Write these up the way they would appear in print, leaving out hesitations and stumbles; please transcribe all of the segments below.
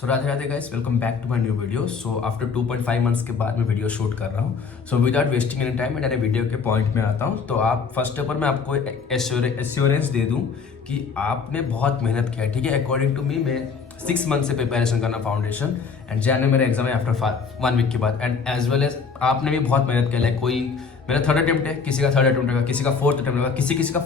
So Radhe Radhe guys, welcome back to my new video. So after 2.5 months के बाद मैं video shoot कर रहा हूँ। So without wasting any time मैं मेरे वीडियो के पॉइंट में आता हूँ। तो आप फर्स्ट ऑफ ऑल मैं आपको एश्योरेंस दे दूँ कि आपने बहुत मेहनत किया है, ठीक है। अकॉर्डिंग टू मी मैं 6 मंथ से प्रिपरेशन करना फाउंडेशन एंड जैन में मेरा एग्जाम है आफ्टर 1 वीक के बाद। एंड एज वेल एज आपने भी बहुत मेहनत किया है। कोई मेरा 3rd अटेम्प्ट है, किसी का 3rd अटेम्प्ट होगा, किसी का 4th अटेम्प्ट होगा, किसी का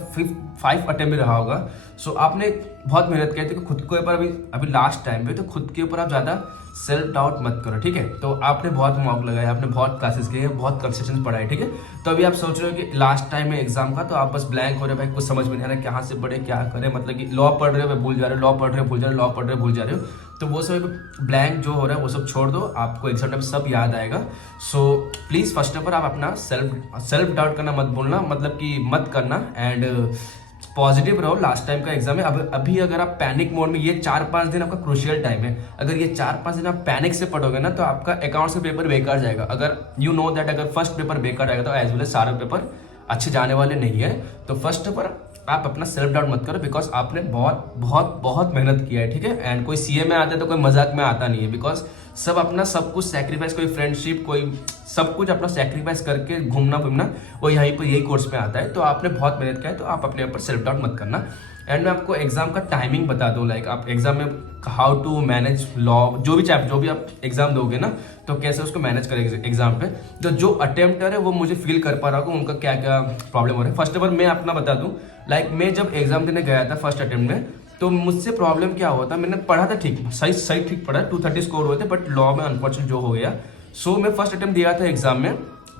5 अटेम्प्ट भी रहा होगा। सो आपने बहुत मेहनत की थी। खुद के ऊपर अभी लास्ट टाइम पे तो खुद के ऊपर आप ज़्यादा सेल्फ डाउट मत करो, ठीक है। तो आपने बहुत मॉक लगाया, आपने बहुत क्लासेस किए, बहुत कंसिस्टेंट पढ़ाई, ठीक है। तो अभी आप सोच रहे हो कि लास्ट टाइम है एग्जाम का, तो आप बस ब्लैंक हो रहे हो, भाई कुछ समझ में नहीं आ रहा है, कहाँ से पढ़े क्या करें। मतलब कि लॉ पढ़ रहे हो भूल जा रहे हो, लॉ पढ़ रहे हो भूल जा रहे हो, लॉ पढ़ रहे हो भूल जा रहे हो। तो वो सब ब्लैंक जो हो रहा है वो सब छोड़ दो, आपको एग्जाम टाइम सब याद आएगा। So please first of all आप अपना सेल्फ डाउट करना मत बोलना, मतलब कि मत करना। एंड पॉजिटिव रहो। लास्ट टाइम का एग्जाम है। अब अभी अगर आप पैनिक मोड में, ये 4-5 दिन आपका क्रूशियल टाइम है। अगर ये 4-5 दिन आप पैनिक से पढ़ोगे ना तो आपका अकाउंट्स का पेपर बेकार जाएगा। अगर यू नो दैट अगर फर्स्ट पेपर बेकार जाएगा तो एज वेल एज सारे पेपर अच्छे जाने वाले नहीं है। तो फर्स्ट ऑफ ऑल आप अपना सेल्फ डाउट मत करो, बिकॉज आपने बहुत बहुत बहुत मेहनत किया है, ठीक है। एंड कोई सीए में आता है तो कोई मजाक में आता नहीं है, बिकॉज सब अपना सब कुछ सेक्रीफाइस, कोई फ्रेंडशिप, कोई सब कुछ अपना सेक्रीफाइस करके घूमना फिरना वो यहीं पर यही कोर्स में आता है। तो आपने बहुत मेहनत किया है, तो आप अपने ऊपर सेल्फ डाउट मत करना। एंड मैं आपको एग्जाम का टाइमिंग बता दूं, लाइक आप एग्जाम में हाउ टू मैनेज लॉ, जो भी आप एग्जाम दोगे ना तो कैसे उसको मैनेज करेंगे एग्जाम पे। तो जो अटेम्प्टर है वो मुझे फील कर पा रहा हूँ उनका क्या क्या प्रॉब्लम हो रहा है। फर्स्ट ऑफ ऑल मैं अपना बता दूं, लाइक मैं जब एग्जाम देने गया था फर्स्ट अटेम्प्ट में, तो मुझसे प्रॉब्लम क्या हुआ था, मैंने पढ़ा था ठीक, सही ठीक पढ़ा, 230 स्कोर हुए थे, बट लॉ में अनफॉर्चुनेट जो हो गया। सो मैं फर्स्ट अटेम्प्ट दिया था एग्जाम में।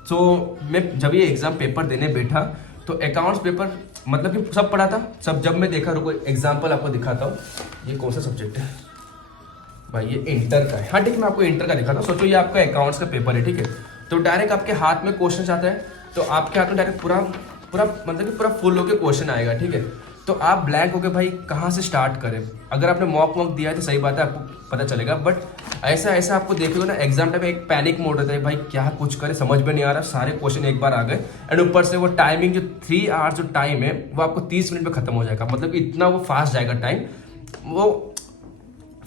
सो मैं जब ये एग्जाम पेपर देने बैठा तो अकाउंट्स पेपर मतलब कि सब पढ़ा था सब। जब मैं देखा, रुको एग्जाम्पल आपको दिखाता हूँ, ये कौन सा सब्जेक्ट है भाई, ये इंटर का है। हाँ ठीक है, मैं आपको इंटर का दिखाता हूँ। सोचो ये आपका अकाउंट्स का पेपर है, ठीक है। तो डायरेक्ट आपके हाथ में क्वेश्चन आता है, तो आपके हाथ में डायरेक्ट पूरा मतलब कि पूरा फुल होके क्वेश्चन आएगा, ठीक है। तो आप ब्लैंक हो गए, भाई कहाँ से स्टार्ट करें। अगर आपने मॉक दिया है तो सही बात है, आपको पता चलेगा। बट ऐसा आपको देखोगे ना एग्जाम टाइम में एक पैनिक मोड रहता है, भाई क्या कुछ करे समझ में नहीं आ रहा, सारे क्वेश्चन एक बार आ गए। एंड ऊपर से वो टाइमिंग जो 3 आवर्स जो टाइम है वो आपको 30 मिनट में खत्म हो जाएगा। मतलब इतना वो फास्ट जाएगा टाइम, वो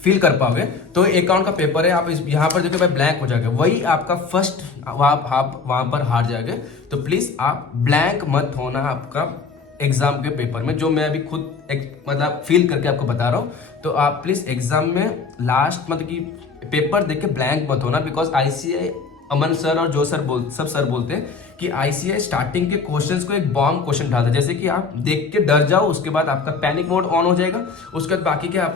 फील कर पाओगे। तो अकाउंट का पेपर है, आप यहाँ पर देखो भाई ब्लैंक हो जाएगा, वही आपका फर्स्ट आप वहां पर हार जाओगे। तो प्लीज आप ब्लैंक मत होना आपका एग्जाम के पेपर में, जो मैं अभी खुद मतलब फील करके आपको बता रहा हूँ। तो आप प्लीज एग्जाम में लास्ट मतलब कि पेपर देख के ब्लैंक मत होना, बिकॉज आईसीआई अमन सर और जो सब सर बोलते हैं कि आईसीआई स्टार्टिंग के क्वेश्चंस को एक बॉम्ब क्वेश्चन डालता है, जैसे कि आप देख के डर जाओ, उसके बाद आपका पैनिक मोड ऑन हो जाएगा, उसके बाद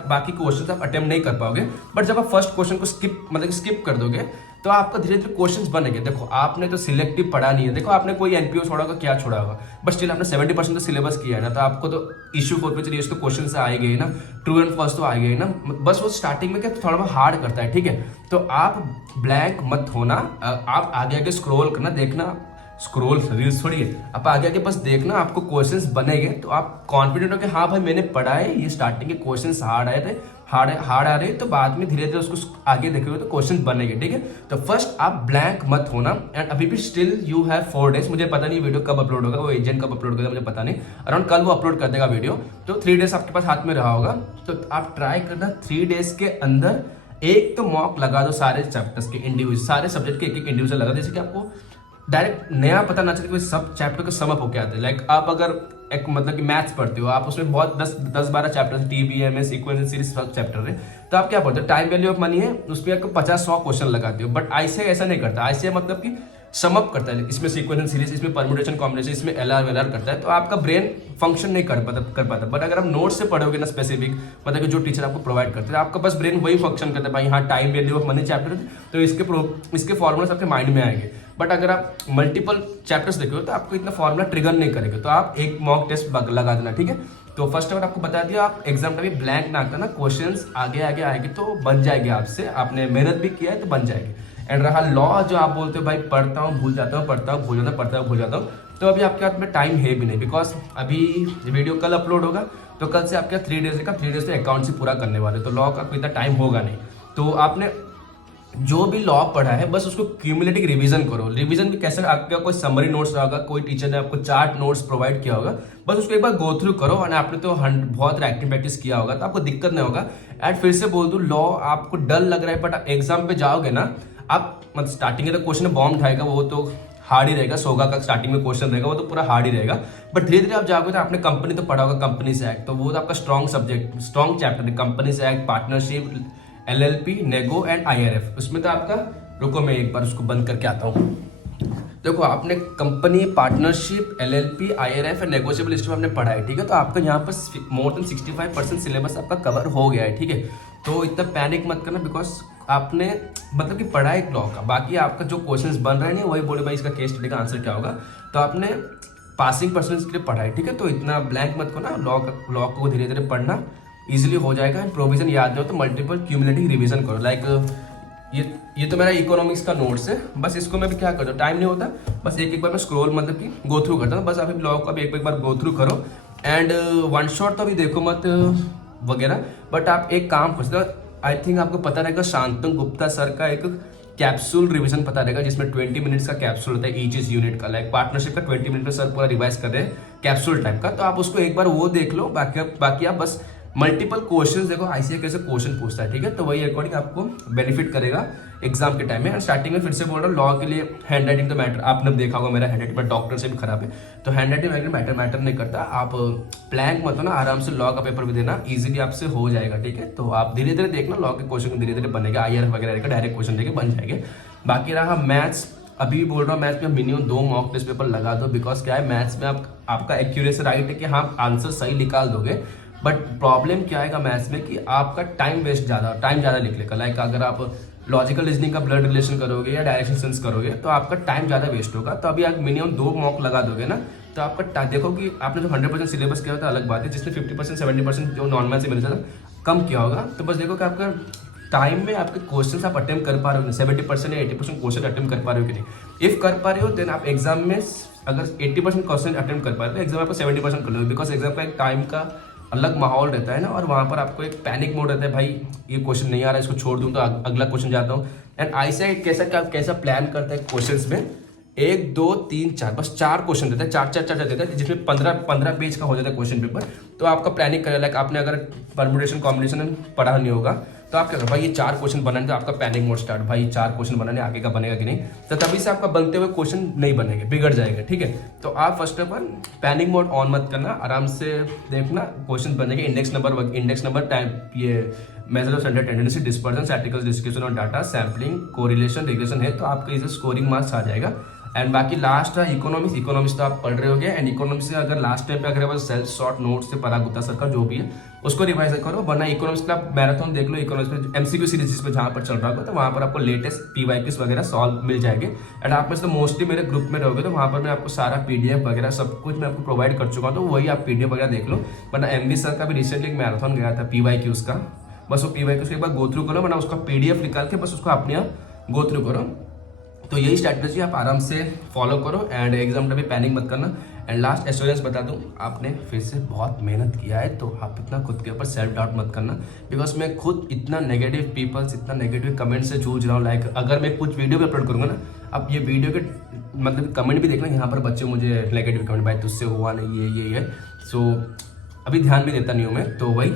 बाकी क्वेश्चंस आप अटेम्प्ट नहीं कर पाओगे। बट जब आप फर्स्ट क्वेश्चन को स्किप कर दोगे तो आपका धीरे धीरे क्वेश्चंस बनेंगे। देखो आपने तो सिलेक्टिव पढ़ा नहीं है, देखो आपने कोई एनपीओ छोड़ा होगा, क्या छोड़ा होगा, बट स्टिल आपने 70% तो सिलेबस किया है ना। तो आपको तो इश्यू 4 पे चलिए तो क्वेश्चन से आए गए ना, ट्रू एंड फॉल्स तो आए गए ना। बस वो स्टार्टिंग में क्या थोड़ा बहुत हार्ड करता है, ठीक है। तो आप ब्लैंक मत होना, आप आगे आगे स्क्रॉल करना, देखना स्क्रॉल रील्स छोड़िए, आप आगे आगे बस देखना, आपको क्वेश्चंस बनेंगे तो आप कॉन्फिडेंट हो कि हाँ भाई मैंने पढ़ा है, ये स्टार्टिंग के क्वेश्चंस हार्ड आए थे, हार्ड आ रहे हैं, तो बाद में धीरे धीरे उसको आगे देखोगे तो क्वेश्चन बनेंगे, ठीक है। तो फर्स्ट आप ब्लैंक मत होना। एंड अभी भी स्टिल यू हैव 4 डेज, मुझे पता नहीं वीडियो कब अपलोड होगा, वो एजेंट कब अपलोड करेगा मुझे पता नहीं, अराउंड कल वो अपलोड कर देगा वीडियो। तो 3 डेज आपके पास हाथ में रहा होगा, तो आप ट्राई करना 3 डेज के अंदर एक तो मॉक लगा दो सारे चैप्टर्स के इंडिविजुअल, सारे सब्जेक्ट के एक इंडिविजुअल लगा दो, जैसे कि आपको डायरेक्ट नया पता ना चले कि सब चैप्टर का समअप होके आते हैं। लाइक आप अगर एक मतलब कि मैथ्स पढ़ते हो, आप उसमें बहुत 10-12 chapter, TBMS sequence series chapter है, तो आप क्या पढ़ते हो, टाइम वैल्यू ऑफ मनी है, उसमें आपको 50-100 क्वेश्चन लगाते हो। बट आईसीआई ऐसा नहीं करता, आईसीआई मतलब कि समअप करता है, इसमें सीक्वेंस सीरीज, इसमें परम्यूटेशन कॉम्बिनेशन, इसमें LR करता है, तो आपका ब्रेन फंक्शन नहीं कर पाता। बट अगर आप नोट से पढ़ोगे ना स्पेसिफिक, मतलब कि जो टीचर आपको प्रोवाइड करते हैं, आपका बस ब्रेन वही फंक्शन करता है, भाई हाँ time value of money chapter, तो इसके फॉर्मूलास आपके माइंड में आएंगे। बट अगर आप मल्टीपल चैप्टर्स देखोगे तो आपको इतना फॉर्मूला ट्रिगर नहीं करेगा। तो आप एक मॉक टेस्ट लगा देना, ठीक है। तो फर्स्ट ऑफ ऑल आपको बता दिया, आप एग्जाम का भी ब्लैंक ना करना, क्वेश्चंस आगे आगे आएंगे तो बन जाएंगे आपसे, आपने मेहनत भी किया है तो बन जाएगी। एंड रहा लॉ, जो आप बोलते हो भाई पढ़ता हूँ भूल जाता हूँ, पढ़ता हूँ भूल जाता हूँ, तो अभी आपके हाथ में टाइम है भी नहीं, बिकॉज अभी वीडियो कल अपलोड होगा, तो कल से आपके 3 डेज से अकाउंट से पूरा करने वाले, तो लॉ का कोई इतना टाइम होगा नहीं। तो आपने जो भी लॉ पढ़ा है बस उसको क्यूमुलेटिव रिवीजन करो। रिवीजन भी कैसे, आपका कोई समरी नोट्स रहा होगा, कोई टीचर ने आपको चार्ट नोट्स प्रोवाइड किया होगा, बस उसको एक बार गो थ्रू करो। और आपने तो बहुत एक्टिव प्रैक्टिस किया होगा तो आपको दिक्कत नहीं होगा। एंड फिर से बोल दूं, लॉ आपको डर लग रहा है बट एग्जाम पे जाओगे ना, आप मतलब स्टार्टिंग में तो क्वेश्चन बॉम्ब उठाएगा, वो तो हार्ड ही रहेगा। सोगा का स्टार्टिंग में क्वेश्चन रहेगा, वो तो पूरा हार्ड ही रहेगा। बट धीरे धीरे आप जाओगे तो आपने कंपनी तो पढ़ा होगा, कंपनीज एक्ट, तो वो तो आपका स्ट्रॉन्ग सब्जेक्ट, स्ट्रॉन्ग चैप्टर है। Companies act, partnership, LLP, nego and IRF, उसमें तो आपका, रुको मैं एक बार उसको बंद करके आता हूँ। देखो आपने company, partnership, LLP, IRF and negotiable list में आपने पढ़ा है, ठीक है। तो आपका यहाँ पर मोर देन 65% सिलेबस आपका कवर हो गया है, ठीक है। तो इतना पैनिक मत करना, बिकॉज आपने मतलब कि पढ़ा है लॉ का, बाकी आपका जो क्वेश्चंस बन रहे हैं वही बोले भाई इसका केस स्टडी का आंसर क्या होगा। तो आपने पासिंग परसेंटेज के लिए पढ़ा है, ठीक है। तो इतना ब्लैंक मत करना, लॉ को धीरे धीरे पढ़ना, इजीली हो जाएगा। प्रोविजन याद नहीं हो तो मल्टीपल क्यूमुलेटिव रिवीजन करो। लाइक ये तो मेरा इकोनॉमिक्स का नोट्स है, बस इसको मैं भी क्या करता हूँ, टाइम नहीं होता, बस एक बार मैं स्क्रॉल मतलब कि गो थ्रू करता हूँ। बस अभी लॉ को अभी एक बार गो थ्रू करो। एंड वन शॉट तो अभी देखो मत वगैरह, बट आप एक काम कर सकते हो। आई थिंक आपको पता रहेगा, शांतनु गुप्ता सर का एक कैप्सूल रिवीजन पता रहेगा, जिसमें 20 मिनट्स का कैप्सूल होता है ईच इस यूनिट का। लाइक पार्टनरशिप का 20 मिनट में सर पूरा रिवाइज कर रहे हैं कैप्सूल टाइप का, तो आप उसको एक बार वो देख लो। बाकी आप बस मल्टीपल क्वेश्चंस देखो, ICAI कैसे क्वेश्चन पूछता है, ठीक है। तो वही अकॉर्डिंग आपको बेनिफिट करेगा एग्जाम के टाइम में। स्टार्टिंग में फिर से बोल रहा हूँ, लॉ के लिए हैंड राइटिंग तो मैटर, आपने देखा होगा मेरा हैंड राइटिंग पर डॉक्टर से भी खराब है, तो हैंड राइटिंग मैटर नहीं करता। आप प्लान मत हो ना, आराम से लॉ का पेपर भी देना, इजीली आपसे हो जाएगा, ठीक है। तो आप धीरे धीरे देखना, लॉ के क्वेश्चन धीरे धीरे बनेगा, IRF वगैरह का डायरेक्ट क्वेश्चन देके बन जाएंगे। बाकी रहा मैथ्स, अभी भी बोल रहा हूँ मैथ्स में मिनिमम 2 मॉक टेस्ट पेपर लगा दो, बिकॉज क्या है मैथ्स में आपका एक्यूरेसी राइट है कि हाँ आंसर सही निकाल दोगे, बट प्रॉब्लम क्या आएगा मैथ्स में कि आपका टाइम ज़्यादा लिख लेगा। लाइक अगर आप लॉजिकल रीजनिंग का ब्लड रिलेशन करोगे या डायरेक्शन सेंस करोगे तो आपका टाइम ज़्यादा वेस्ट होगा। तो अभी आप मिनिमम 2 मॉक लगा दोगे ना, तो आपका देखो कि आपने जो 100% सिलेबस किया होता है अलग बात है, जिसने 50% 70% जो नॉर्मल से मिलता था कम किया होगा, तो बस देखो कि आपका टाइम में आपके क्वेश्चन आप अटेम्प्ट कर पा रहे हो, 70% या 80% क्वेश्चन अटेम्प्ट कर पा रहे हो कि नहीं। इफ कर पा रहे हो देन आप एग्जाम में अगर 80% क्वेश्चन अटेम्प्ट कर पा रहे हो तो एग्जाम आपको 70% कर लो, बिकॉज एग्जाम का एक टाइम का अलग माहौल रहता है ना, और वहाँ पर आपको एक पैनिक मोड रहता है, भाई ये क्वेश्चन नहीं आ रहा है, इसको छोड़ दूँ तो अगला क्वेश्चन जाता हूँ। एंड ICAI कैसा प्लान करता है क्वेश्चंस में, 1 2 3 4 बस 4 क्वेश्चन देता है, 4 देता है, जिसमें 15 पेज का हो जाता है क्वेश्चन पेपर। तो आपका प्लानिंग करें, लाइक आपने अगर परम्यूटेशन कॉम्बिनेशन पढ़ा नहीं होगा तो आप क्या करो, भाई ये 4 क्वेश्चन बनाने, तो आपका पैनिक मोड स्टार्ट, भाई 4 क्वेश्चन बनाने, आगे का बनेगा कि नहीं, तो तभी से आपका बनते हुए क्वेश्चन नहीं बनेंगे, बिगड़ जाएगा, ठीक है। तो आप first of all panic mode on मत करना, आराम से देखना क्वेश्चन बनेंगे। इंडेक्स नंबर टाइप, ये measure of centre tendency, dispersion, statistical description और डाटा, सैम्पलिंग, कोरिलेशन, रिग्रेशन है, तो आपका इसे स्कोरिंग मार्क्स आ जाएगा। एंड बाकी लास्ट है इकोनॉमिक्स तो आप पढ़ रहे होगे। एंड इकोनॉमिक्स से अगर लास्ट टाइम पे अगर सेल्फ शॉर्ट नोट्स से पराग गुप्ता सर का जो भी है उसको रिवाइज करो, वरना इकोनॉमिक्स का मैराथन देख लो। इकोनॉमिक्स में MCQ सीरीज जिस पे जहाँ पर चल रहा होगा तो वहाँ पर आपको लेटेस्ट PYQs वगैरह सॉल्व मिल जाएंगे। एंड आप में से मोस्टली मेरे ग्रुप में रहोगे तो वहाँ पर मैं आपको सारा PDF वगैरह सब कुछ मैं आपको प्रोवाइड कर चुका हूँ, तो वही आप PDF वगैरह देख लो। वरना MV सर का भी रिसेंटली एक मैराथन गया था PYQs का, बस वो PYQs के एक बार गो थ्रू करो, वरना उसका PDF निकाल के बस उसको अपने आप गो थ्रू करो। तो यही स्ट्रैटेजी आप आराम से फॉलो करो एंड एग्जाम में भी पैनिक मत करना। एंड लास्ट एश्योरेंस बता दूं, आपने फिर से बहुत मेहनत किया है तो आप इतना खुद के ऊपर सेल्फ डाउट मत करना, बिकॉज मैं खुद इतना नेगेटिव पीपल्स, इतना नेगेटिव कमेंट से जूझ रहा हूँ। लाइक अगर मैं कुछ वीडियो भी अपलोड करूँगा ना, अब ये वीडियो के मतलब कमेंट भी देखना, यहाँ पर बच्चे मुझे नेगेटिव कमेंट, भाई तुझसे हुआ नहीं, ये है। सो अभी ध्यान भी देता नहीं हूँ मैं, तो वही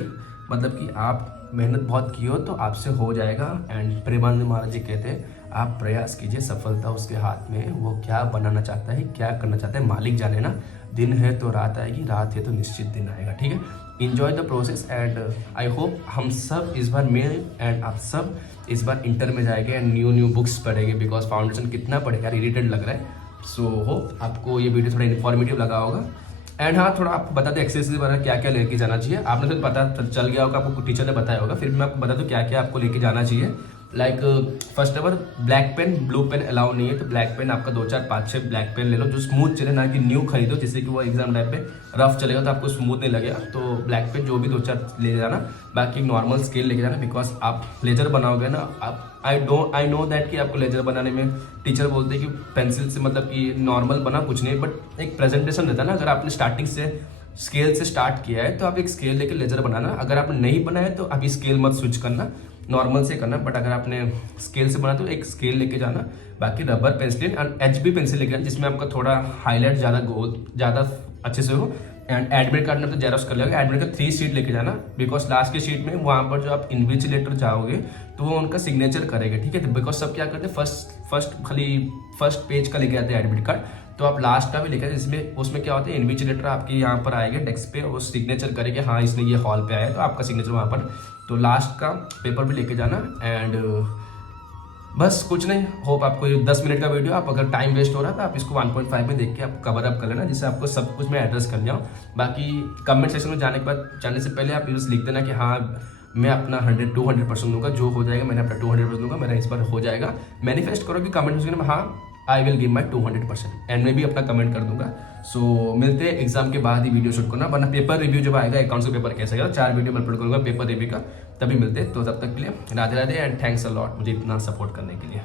मतलब कि आप मेहनत बहुत की हो तो आपसे हो जाएगा। एंड प्रेमानंद महाराज जी कहते हैं आप प्रयास कीजिए, सफलता उसके हाथ में, वो क्या बनाना चाहता है, क्या करना चाहता है मालिक जाने ना। दिन है तो रात आएगी, रात है तो निश्चित दिन आएगा, ठीक है। Enjoy the process and I hope हम सब इस बार एंड आप सब इस बार इंटर में जाएंगे एंड न्यू बुक्स पढ़ेंगे, बिकॉज फाउंडेशन कितना पढ़ेगा, इरिटेड लग रहा है। सो होप आपको ये वीडियो थोड़ा इन्फॉर्मेटिव लगा होगा। एंड हाँ, थोड़ा आपको बता दें एक्सरसाइज वगैरह क्या क्या लेके जाना चाहिए। आपने तो पता चल गया होगा, आपको टीचर ने बताया होगा, फिर मैं आपको बता दूँ क्या क्या आपको लेके जाना चाहिए। Like first of all black pen, blue pen allow नहीं है, तो ब्लैक पेन आपका 2 4 5 6 ब्लैक पेन ले लो जो स्मूथ चले, ना कि न्यू खरीदो जिससे कि वो एग्जाम टाइम पे रफ चलेगा तो आपको स्मूथ नहीं लगेगा। तो ब्लैक पेन जो भी 2 4 ले जाना, बाकी नॉर्मल स्केल लेके जाना, बिकॉज आप लेजर बनाओगे ना। आप आई नो दैट कि आपको लेजर बनाने में टीचर बोलते हैं कि पेंसिल से मतलब कि नॉर्मल बना कुछ नहीं, बट एक प्रेजेंटेशन रहता है ना। अगर आपने स्टार्टिंग से स्केल से स्टार्ट किया है तो आप एक स्केल लेके लेजर बनाना, अगर आपने नहीं बनाया तो अभी स्केल मत स्विच करना। नॉर्मल से करना, बट अगर आपने स्केल से बना तो एक स्केल लेके जाना, बाकी rubber pencil and HB pencil लेके जाना जिसमें आपका थोड़ा हाईलाइट ज़्यादा अच्छे से हो। एंड एडमिट कार्ड में तो जेरोक्स कर लेगा, एडमिट कार्ड 3 शीट लेके जाना, बिकॉज लास्ट की शीट में वहाँ पर जो आप इन्विजिलेटर जाओगे तो वो उनका सिग्नेचर करेगा, ठीक है। बिकॉज सब क्या करते हैं फर्स्ट पेज का लेके आते हैं एडमिट कार्ड, तो आप लास्ट का भी लेकर इसमें उसमें क्या होता है इन्विजिलेटर आपके यहाँ पर आएगा डेस्क पे, वो सिग्नेचर करेगा हाँ इसने ये हॉल पे आया है, तो आपका सिग्नेचर वहाँ पर, तो लास्ट का पेपर भी लेके जाना। एंड बस कुछ नहीं, होप आपको ये 10 मिनट का वीडियो, आप अगर टाइम वेस्ट हो रहा है तो आप इसको 1.5 में देख के आप कवर अप कर लेना, जिससे आपको सब कुछ मैं एड्रेस कर लिया हूँ। बाकी कमेंट सेक्शन में जाने के बाद जाने से पहले आप बस लिख देना कि हाँ मैं अपना 200% दूंगा, जो हो जाएगा मैंने अपना 200% दूंगा, मेरा इस बार हो जाएगा। मैनिफेस्ट करो कि कमेंट सेक्शन में हाँ I will give my 200%, and मैं भी अपना कमेंट कर दूंगा। सो मिलते हैं एग्जाम के बाद ही वीडियो शूट करना, वरना पेपर रिव्यू जब आएगा अकाउंट्स का पेपर कैसे आएगा 4 वीडियो मैं अपलोड करूंगा पेपर रिव्यू का, तभी मिलते हैं। तो तब तक के लिए Radhe Radhe and thanks a lot मुझे इतना सपोर्ट करने के लिए।